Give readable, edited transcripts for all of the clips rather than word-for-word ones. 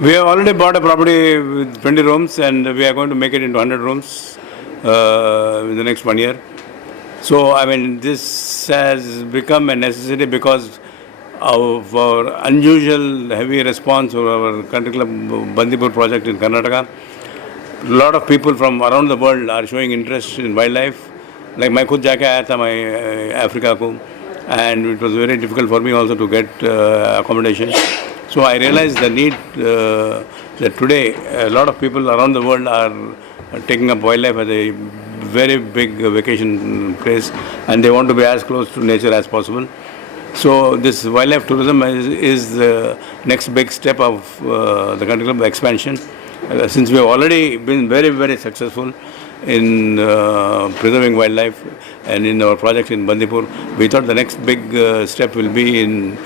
We have already bought a property with 20 rooms and we are going to make it into 100 rooms in the next 1 year. So, I mean, this has become a necessity because of our unusual heavy response to our country club Bandipur project in Karnataka. A lot of people from around the world are showing interest in wildlife. Like मैं खुद जाके आया था मैं Africa को, and it was very difficult for me also to get accommodation. So I realized the need that today a lot of people around the world are taking up wildlife as a very big vacation place, and they want to be as close to nature as possible. So this wildlife tourism is the next big step of the country club expansion. Since we have already been very, very successful in preserving wildlife and in our project in Bandipur, we thought the next big step will be in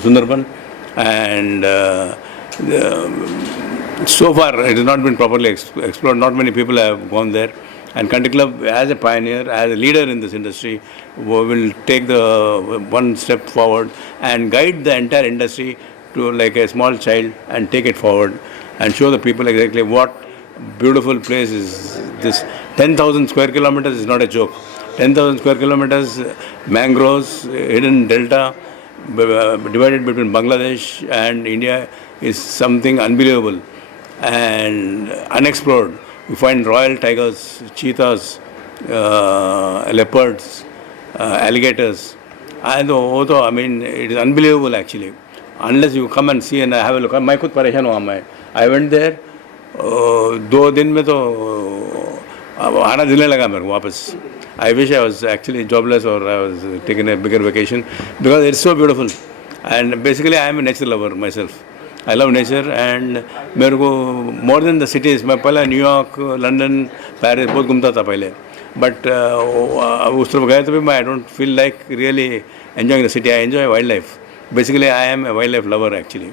Sundarban, and so far it has not been properly explored. Not many people have gone there. And Country Club, as a pioneer, as a leader in this industry, will take the one step forward and guide the entire industry to like a small child and take it forward and show the people exactly what beautiful place is this. 10,000 square kilometers is not a joke. 10,000 square kilometers, mangroves, hidden delta, divided between Bangladesh and India is something unbelievable and unexplored. You find royal tigers, cheetahs, leopards, alligators. And also, I mean, it is unbelievable actually. Unless you come and see and have a look. मैं खुद परेशान हुआ मैं. I went there. 2 दिन में तो आना दिलने लगा मेरे को वापस. I wish I was actually jobless or I was taking a bigger vacation because it's so beautiful. And basically, I am a nature lover myself. I love nature and मेरे को more than the cities, मैं पहले New York, London, Paris बहुत घूमता था पहले. But उस तरफ गए तो भी मैं I don't feel like really enjoying the city. I enjoy wildlife. Basically, I am a wildlife lover actually.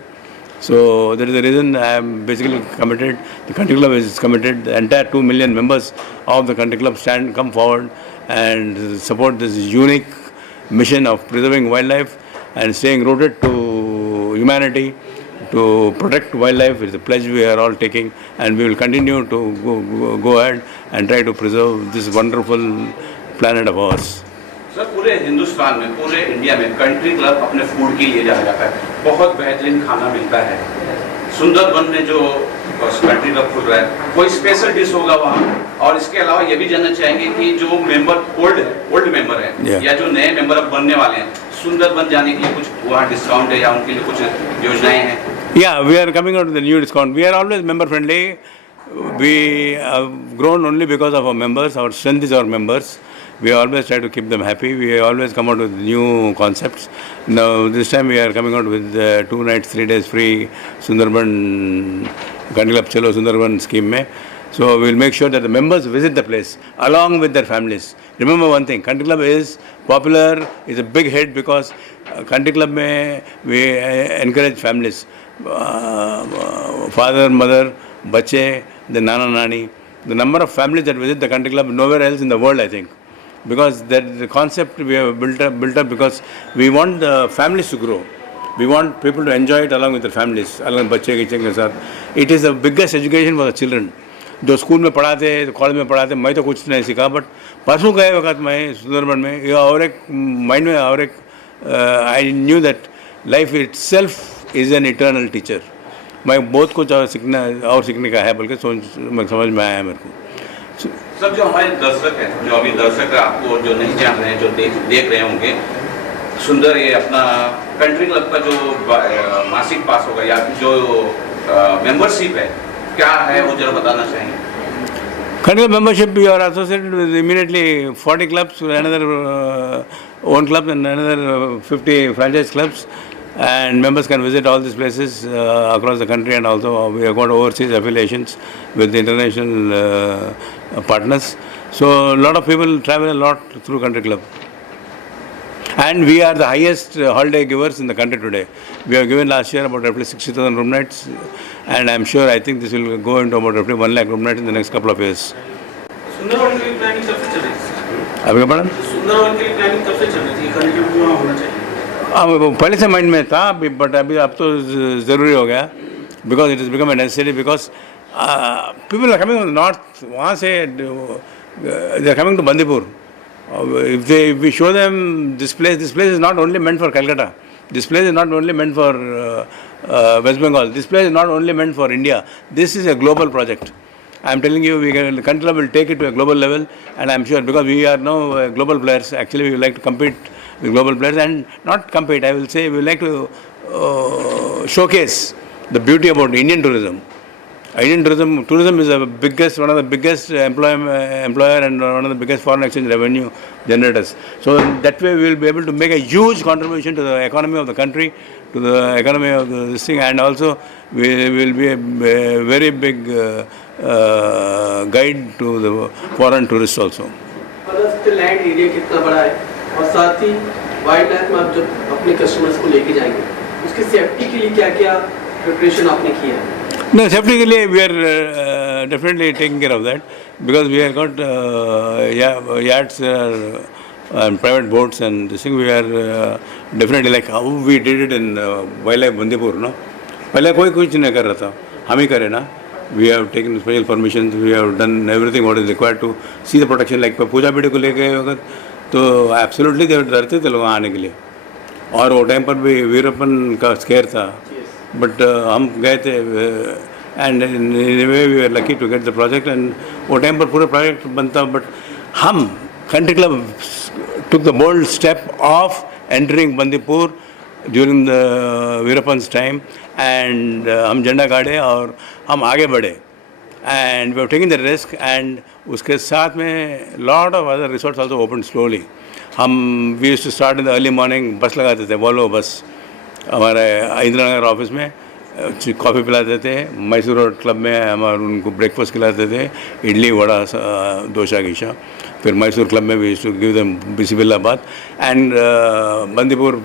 So that is the reason I am basically committed. The country club is committed. The entire 2 million members of the country club come forward and support this unique mission of preserving wildlife and staying rooted to humanity. To protect wildlife is a pledge we are all taking, and we will continue to go ahead and try to preserve this wonderful planet of ours. Sir पूरे हिंदुस्तान में, पूरे India में country club अपने food के लिए जाना जाता है. बहुत बेहतरीन खाना मिलता है. सुंदरबन में जो कंट्री क्लब खुल रहा है, कोई स्पेशल डिश होगा वहाँ. और इसके अलावा ये भी जानना चाहेंगे कि जो मेंबर ओल्ड मेंबर है या जो नए मेंबर अब बनने वाले हैं, सुंदरबन जाने के लिए कुछ वहाँ डिस्काउंट है या उनके लिए कुछ योजनाएं हैं? Yeah, we are coming out with the new discount. We are always member friendly. We have grown only because of our members. Our strength is our members. We always try to keep them happy. We always come out with new concepts. Now, this time we are coming out with 2 nights, 3 days free Sundarban Country Club Chalo Sundarban scheme. So we will make sure that the members visit the place along with their families. Remember one thing, Country Club is popular, is a big hit because Country Club mein we encourage families. Father, mother, bache, the nana, nani. The number of families that visit the Country Club nowhere else in the world, I think. Because that the concept we have built up because we want the families to grow. We want people to enjoy it along with their families, along with बच्चे के साथ. It is the biggest education for the children. जो school में पढ़ाते, college में पढ़ाते, मैं तो कुछ नहीं सीखा, बट परसों गए वक्त मैं सुंदरबन में ये और एक माइंड में और एक I knew that life itself is an eternal teacher. मैं बहुत कुछ और सीखने का है बल्कि समझ में आया मेरे को. सब जो हमारे दर्शक हैं, जो अभी दर्शक आपको जो नहीं जान रहे हैं, जो देख रहे होंगे, सुंदर ये अपना कंट्री क्लब का जो मासिक पास होगा या जो मेंबरशिप है, क्या है वो जरा बताना चाहेंगे? Country Club membership, you are associated with immediately 40 clubs, another own club and another 50 franchise clubs. And members can visit all these places across the country, and also we have got overseas affiliations with the international partners. So a lot of people travel a lot through Country Club. And we are the highest holiday givers in the country today. We have given last year about roughly 60,000 room nights, and I think this will go into about roughly 1 lakh room nights in the next couple of years. Sundarban की planning कब से चल रही है? आपका पढ़ा? सुंदरवन की planning कब से चल रही थी? कंट्री क्लब वहाँ होना चाहिए. वो पहले से माइंड में था बट अभी अब तो ज़रूरी हो गया because it is become necessary because people are coming north वहाँ से they are coming to Bandipur if we show them this place is not only meant for Calcutta, this place is not only meant for West Bengal, this place is not only meant for India, this is a global project. I am telling you, Country Club will take it to a global level, and I am sure because we are now global players. Actually, we would like to compete with global players, and not compete. I will say we would like to showcase the beauty about Indian tourism. Indian tourism is one of the biggest employer and one of the biggest foreign exchange revenue generators. So that way we will be able to make a huge contribution to the economy of the country, to the economy of this thing, and also we will be a very big guide to the foreign tourists also. Land area कितना बड़ा है और साथ ही wild life में आप जब अपने customers को लेके जाएंगे उसकी सेफ्टी के लिए क्या क्या प्रिपरेशन आपने किया है? No, safety we are definitely taking care of that because we have got yachts and private boats and this thing we are definitely like how we did it in wildlife Bandipur, no? पहले कोई कुछ नहीं कर रहा था, हम ही करे ना. We have taken special permissions, we have done everything what is required to see the protection. Like पूजा पीढ़ी को लेके वक्त तो absolutely डरते थे लोग आने के लिए और वो टाइम पर भी वीरप्पन का स्केयर था. बट हम गए थे and in way we are lucky to get the project and वो टाइम पर पूरा प्रोजेक्ट बनता. बट हम country club took the bold step of entering Bandipur during the Veerappan's time and हम झंडा गाड़े और हम आगे बढ़े and we have taken the risk and उसके साथ में lot of other resorts also open slowly. हम we used to start in the early morning, बस लगाते थे वॉल्वो बस हमारे इंदिरा नगर ऑफिस में, कॉफ़ी पिलाते थे. मैसूर रोड क्लब में हमारे उनको ब्रेकफास्ट खिलाते थे, इडली वड़ा डोसा गीशा. फिर मैसूर क्लब में भी गिव देम बिस्मिल्लाबाद एंड बंदीपुर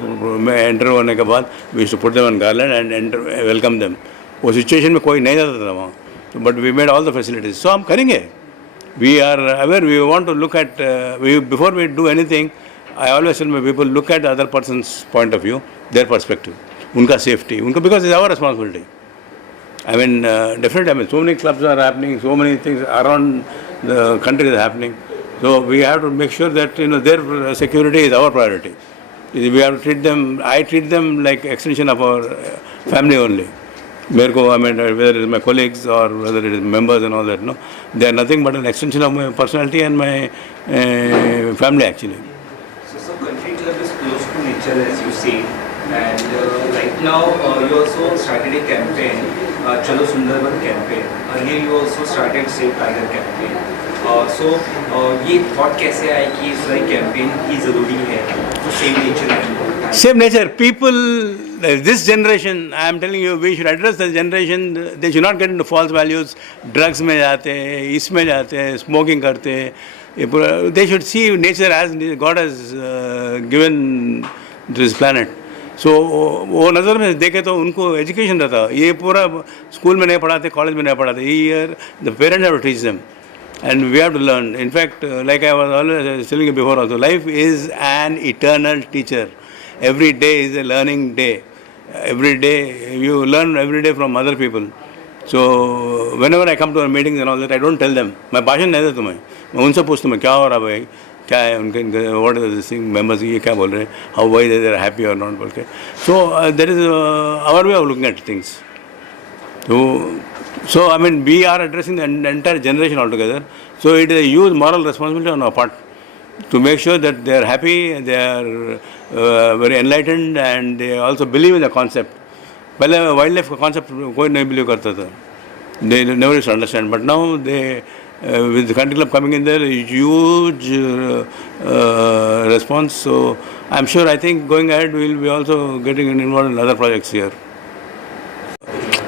में एंटर होने के बाद we to put them on garland and enter welcome them. वो सिचुएशन में कोई नहीं जाता था वहाँ, but we made all the facilities. So हम करेंगे. We are aware, we want to look at before we do anything. I always tell my people, look at the other person's point of view, their perspective, unka safety, because it's our responsibility. I mean, definitely, I mean, so many clubs are happening, so many things around the country is happening. So we have to make sure that their security is our priority. We have to treat them. I treat them like extension of our family only. I mean, whether it is my colleagues or whether it is members and all that, no, they are nothing but an extension of my personality and my family actually. So Country Club is close to nature as you say, and right now you also started a campaign, Chalo Sundarban campaign. Earlier you also started Save Tiger campaign. So ये thought कैसे आया कि इस तरह campaign ही ज़रूरी है to save nature and Save nature. People, this generation, I am telling you, we should address this generation. They should not get into false values. Drugs में जाते हैं, इसमें जाते हैं, smoking करते हैं. They should see nature as God has given to this planet. So वो नज़र में देखे तो उनको एजुकेशन रहता. ये पूरा स्कूल में नहीं पढ़ाते, कॉलेज में नहीं पढ़ाते. Here the parents have to teach them, and we have to learn. In fact, like I was always telling you before also, life is an eternal teacher. Every day is a learning day. Every day you learn every day from other people. So whenever I come to our meetings and all that, I don't tell them. मैं भाषण नहीं देता तुम्हें. मैं उनसे पूछता हूँ क्या हो रहा भाई, क्या है उनके what is this thing, members ये क्या बोल रहे हैं, how why they are happy और नॉट बोल के. So that is our way of looking at things. So I mean we are addressing the entire generation altogether. So it is a huge moral responsibility on our part to make sure that they are happy, they are very enlightened, and they also believe in the concept. पहले wild life का concept कोई नहीं believe करता था. They never used to understand, but now they with the Country Club coming in there, huge response. So I'm sure, I think going ahead we will be also getting involved in other projects here.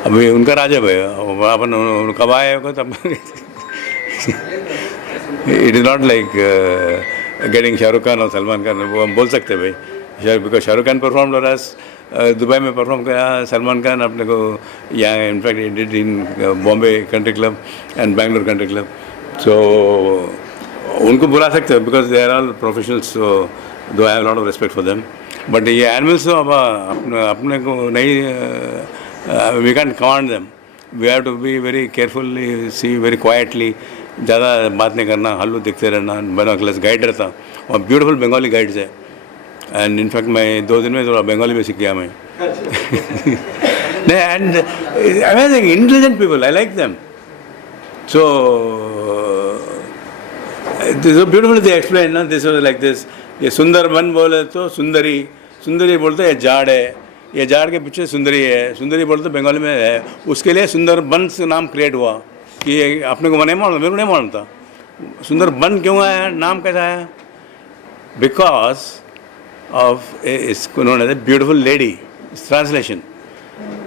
अभी उनका राजा भाई अपन कब आए होगा तब. It is not like getting Shahrukh Khan or Salman Khan. वो हम बोल सकते भाई, because Shahrukh Khan performed for us. Dubai में परफॉर्म किया सलमान खान अपने को यहाँ. In fact he did in Bombay country club and Bangalore country club. So उनको बुला सकते हैं because they are all professionals. So though I have lot of respect for them. But ये एनिमल्स तो अब अपने को नहीं, we can command them, we have to be very carefully, see very quietly, ज़्यादा बात नहीं करना, हल्लू देखते रहना, बना क्लास गाइड रहता, और ब्यूटीफुल बंगाली गाइड्स है, एंड इनफैक्ट मैं 2 दिन में थोड़ा बंगाली में सीख गया मैं. And amazing intelligent people, I like them. So this is beautiful they explain ना, this was like this. ये सुंदरबन बोले तो सुंदरी, सुंदरी बोलते ये झाड़ है, ये झाड़ के पीछे सुंदरी है, सुंदरी बोलते बंगाली में है, उसके लिए सुंदरबन से नाम क्रिएट हुआ कि ये अपने को नहीं मालूम, मेरे को नहीं मालूम था सुंदरबन क्यों आया, नाम कैसा आया, बिकॉज ऑफ इसको उन्होंने ब्यूटीफुल लेडी ट्रांसलेशन.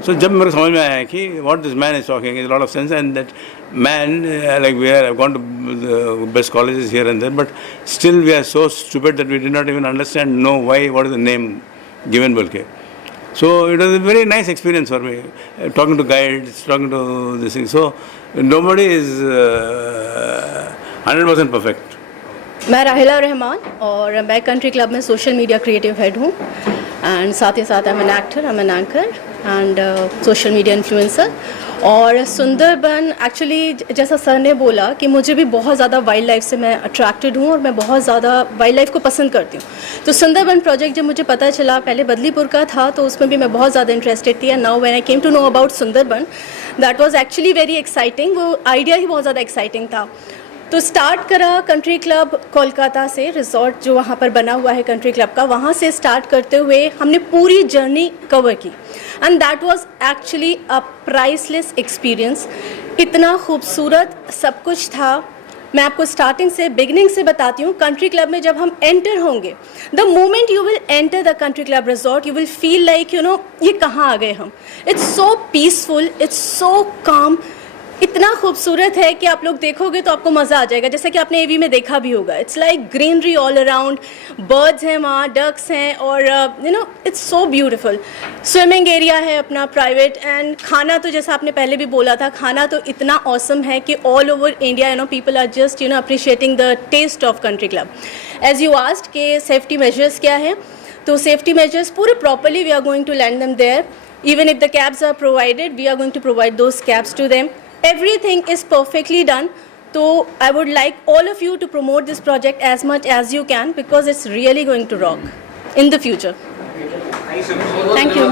So जब मेरे को समझ में आया कि what this man is talking is a lot of sense, and that man like we are, I've gone to the best colleges here and there, but still we are so stupid that we did not even understand, know why, what is the name given bolke. So it was a very nice experience for me, talking to guides, talking to this thing. So nobody is 100% perfect. मैं राहिला रहमान और मैं country club में social media creative head हूँ, and साथ ही साथ I am an actor, I am an anchor and social media influencer. और Sundarban actually जैसा सर ने बोला कि मुझे भी बहुत ज़्यादा वाइल्ड लाइफ से मैं अट्रैक्टेड हूँ और मैं बहुत ज़्यादा वाइल्ड लाइफ को पसंद करती हूँ. तो सुंदरबन प्रोजेक्ट जब मुझे पता चला, पहले बदलीपुर का था तो उसमें भी मैं बहुत ज़्यादा इंटरेस्टेड थी, and now when I came to know about Sundarban, that was actually very exciting. वो आइडिया ही बहुत ज़्यादा एक्साइटिंग था. तो स्टार्ट करा कंट्री क्लब कोलकाता से, रिजॉर्ट जो वहाँ पर बना हुआ है कंट्री क्लब का, वहाँ से स्टार्ट करते हुए हमने पूरी जर्नी कवर की, and that was actually a priceless experience. इतना खूबसूरत सब कुछ था. मैं आपको स्टार्टिंग से, बिगिनिंग से बताती हूँ. कंट्री क्लब में जब हम एंटर होंगे, the moment you will enter the country club resort, you will feel like you know ये कहाँ आ गए हम. It's so peaceful, it's so काम, इतना खूबसूरत है कि आप लोग देखोगे तो आपको मज़ा आ जाएगा, जैसे कि आपने एवी में देखा भी होगा. It's like greenery all around, birds हैं वहाँ, डक्स हैं, और you know it's so beautiful. Swimming area है अपना प्राइवेट, एंड खाना तो जैसा आपने पहले भी बोला था, खाना तो इतना ऑसम है कि all over India you know people are just you know appreciating the taste of country club. As you asked कि सेफ्टी मेजर्स क्या हैं, तो सेफ्टी मेजर्स पूरे properly we are going to land them there. Even if the cabs are provided, we are going to provide those cabs to them. Everything is perfectly done. So I would like all of you to promote this project as much as you can, because it's really going to rock in the future. Thank you.